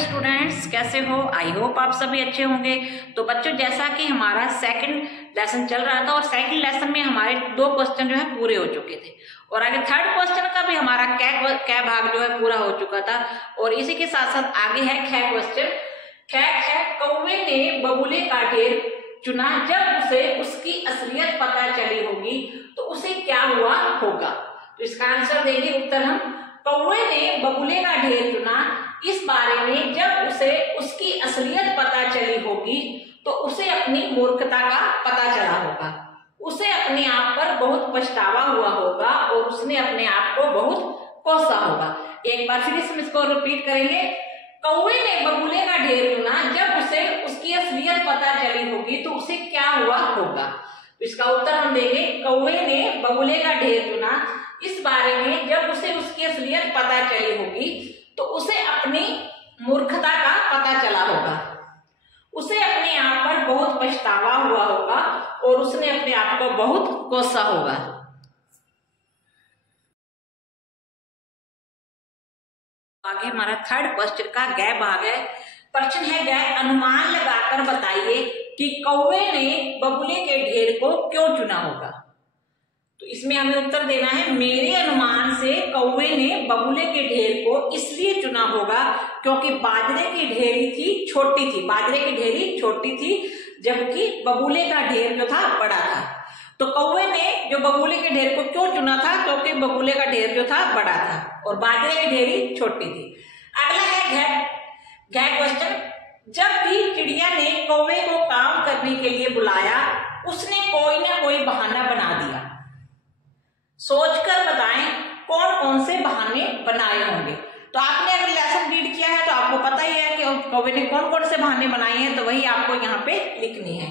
Students, कैसे हो? I hope आप सभी अच्छे होंगे। तो बच्चों, जैसा कि हमारा सेकंड लेसन चल रहा था और सेकंड लेसन में हमारे 2 क्वेश्चन जो है पूरे हो चुके थे और आगे थर्ड क्वेश्चन का भी हमारा कै भाग जो है पूरा हो चुका था। और इसी के साथ साथ आगे है खे क्वेश्चन। खे है, कौवे ने बबूले का ढेर चुना, जब उसे उसकी असलियत पता चली होगी तो उसे क्या हुआ होगा। तो इसका आंसर देंगे उत्तर हम। कौवे ने बबूले का ढेर चुना, इस बारे में जब उसे उसकी असलियत पता चली होगी तो उसे अपनी मूर्खता का पता चला होगा। उसे अपने आप पर बहुत पछतावा हुआ होगा और उसने अपने आप को बहुत कोसा होगा। एक बार फिर इसको रिपीट करेंगे। कौवे ने बबूले का ढेर चुना, जब उसे उसकी असलियत पता चली होगी तो उसे क्या हुआ होगा। तो इसका उत्तर हम देंगे। कौवे ने बबूले का ढेर चुना, इस बारे में जब उसे उसकी असलियत पता चली होगी तो उसे अपनी मूर्खता का पता चला होगा। उसे अपने आप पर बहुत पछतावा हुआ होगा और उसने अपने आप को बहुत कोसा होगा। आगे हमारा थर्ड क्वेश्चन का गै भाग है। प्रश्न है गै, अनुमान लगाकर बताइए कि कौवे ने बबूले के ढेर को क्यों चुना होगा। तो इसमें हमें उत्तर देना है, मेरे अनुमान से कौवे ने बबूले के ढेर को इसलिए चुना होगा क्योंकि बाजरे की ढेरी छोटी थी जबकि बबूले का ढेर जो था बड़ा था। तो कौवे ने जो बबूले के ढेर को क्यों चुना था, क्योंकि बबूले का ढेर जो था बड़ा था और बाजरे की ढेरी छोटी थी। अगला है घै क्वेश्चन। जब भी चिड़िया ने कौवे को काम करने के लिए बुलाया, उसने कोई ना कोई बहाना बना दिया। सोचकर बताएं कौन कौन से बहाने बनाए होंगे। तो आपने अगर लेसन रीड किया है तो आपको पता ही है कि कौवे ने कौन कौन से बहाने बनाए हैं, तो वही आपको यहाँ पे लिखनी है।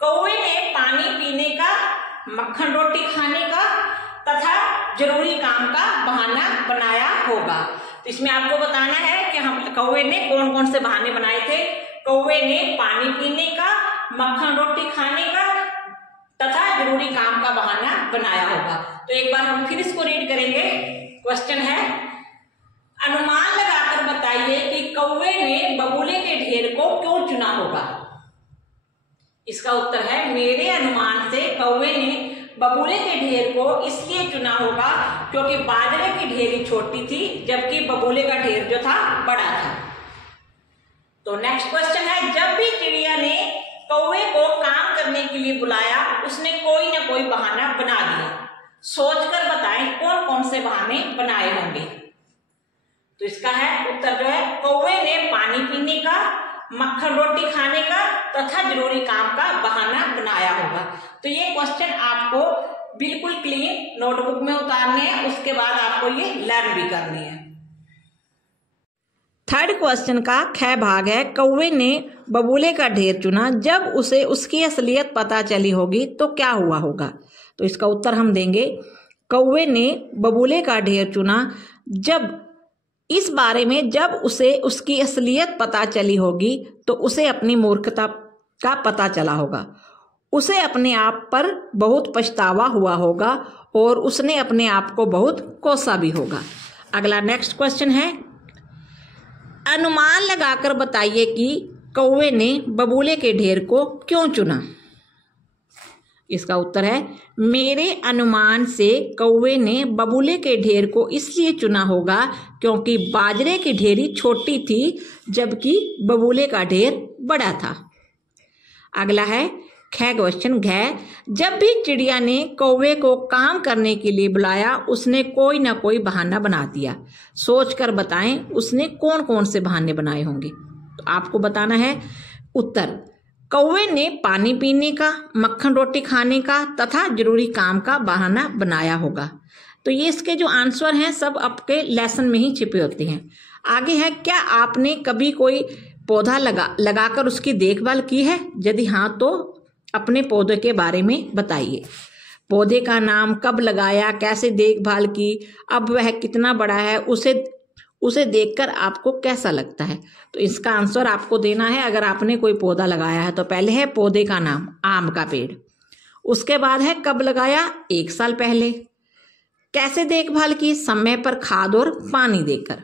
कौवे ने पानी पीने का, मक्खन रोटी खाने का तथा जरूरी काम का बहाना बनाया होगा। तो इसमें आपको बताना है कि हम कौवे ने कौन कौन से बहाने बनाए थे। कौवे ने पानी पीने का, मक्खन रोटी खाने का तथा जरूरी काम का बहाना बनाया होगा। तो एक बार हम फिर इसको रीड करेंगे। क्वेश्चन है, अनुमान लगाकर बताइए कि कौवे ने बबूले के ढेर को क्यों चुना होगा। इसका उत्तर है, मेरे अनुमान से कौवे ने बबूले के ढेर को इसलिए चुना होगा क्योंकि बाजरे की ढेरी छोटी थी जबकि बबूले का ढेर जो था बड़ा था। तो नेक्स्ट क्वेश्चन है, जब भी चिड़िया ने कौवे को काम करने के लिए बुलाया, उसने कोई ना कोई बहाना बना दिया। सोचकर बताएं कौन कौन से बहाने बनाए होंगे। तो इसका है उत्तर जो है, कौवे ने पानी पीने का, मक्खन रोटी खाने का तथा जरूरी काम का बहाना बनाया होगा। तो ये क्वेश्चन आपको बिल्कुल क्लीन नोटबुक में उतारने हैं, उसके बाद आपको ये लर्न भी करनी है। थर्ड क्वेश्चन का ख भाग है, कौवे ने बबूले का ढेर चुना, जब उसे उसकी असलियत पता चली होगी तो क्या हुआ होगा। तो इसका उत्तर हम देंगे, कौवे ने बबूले का ढेर चुना, इस बारे में जब उसे उसकी असलियत पता चली होगी तो उसे अपनी मूर्खता का पता चला होगा। उसे अपने आप पर बहुत पछतावा हुआ होगा और उसने अपने आप को बहुत कोसा भी होगा। अगला नेक्स्ट क्वेश्चन है, अनुमान लगाकर बताइए कि कौवे ने बबूले के ढेर को क्यों चुना। इसका उत्तर है, मेरे अनुमान से कौवे ने बबूले के ढेर को इसलिए चुना होगा क्योंकि बाजरे की ढेरी छोटी थी जबकि बबूले का ढेर बड़ा था। अगला है ख क्वेश्चन घ, जब भी चिड़िया ने कौवे को काम करने के लिए बुलाया, उसने कोई ना कोई बहाना बना दिया। सोचकर बताएं उसने कौन कौन से बहाने बनाए होंगे। तो आपको बताना है उत्तर, कौवे ने पानी पीने का, मक्खन रोटी खाने का तथा जरूरी काम का बहाना बनाया होगा। तो ये इसके जो आंसर हैं सब आपके लेसन में ही छिपे होते हैं। आगे है, क्या आपने कभी कोई पौधा लगाकर उसकी देखभाल की है? यदि हाँ तो अपने पौधे के बारे में बताइए। पौधे का नाम, कब लगाया, कैसे देखभाल की, अब वह कितना बड़ा है, उसे देखकर आपको कैसा लगता है। तो इसका आंसर आपको देना है। अगर आपने कोई पौधा लगाया है तो पहले है पौधे का नाम, आम का पेड़। उसके बाद है कब लगाया, 1 साल पहले। कैसे देखभाल की, समय पर खाद और पानी देकर।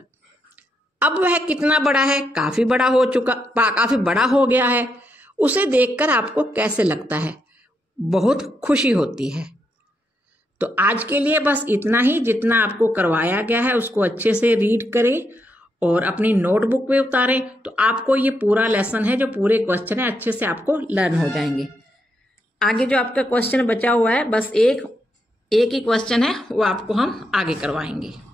अब वह कितना बड़ा है? काफी बड़ा हो चुका, काफी बड़ा हो गया है। उसे देखकर आपको कैसे लगता है? बहुत खुशी होती है। तो आज के लिए बस इतना ही। जितना आपको करवाया गया है उसको अच्छे से रीड करें और अपनी नोटबुक पे उतारें, तो आपको ये पूरा लेसन है, जो पूरे क्वेश्चन है, अच्छे से आपको लर्न हो जाएंगे। आगे जो आपका क्वेश्चन बचा हुआ है, बस एक ही क्वेश्चन है, वो आपको हम आगे करवाएंगे।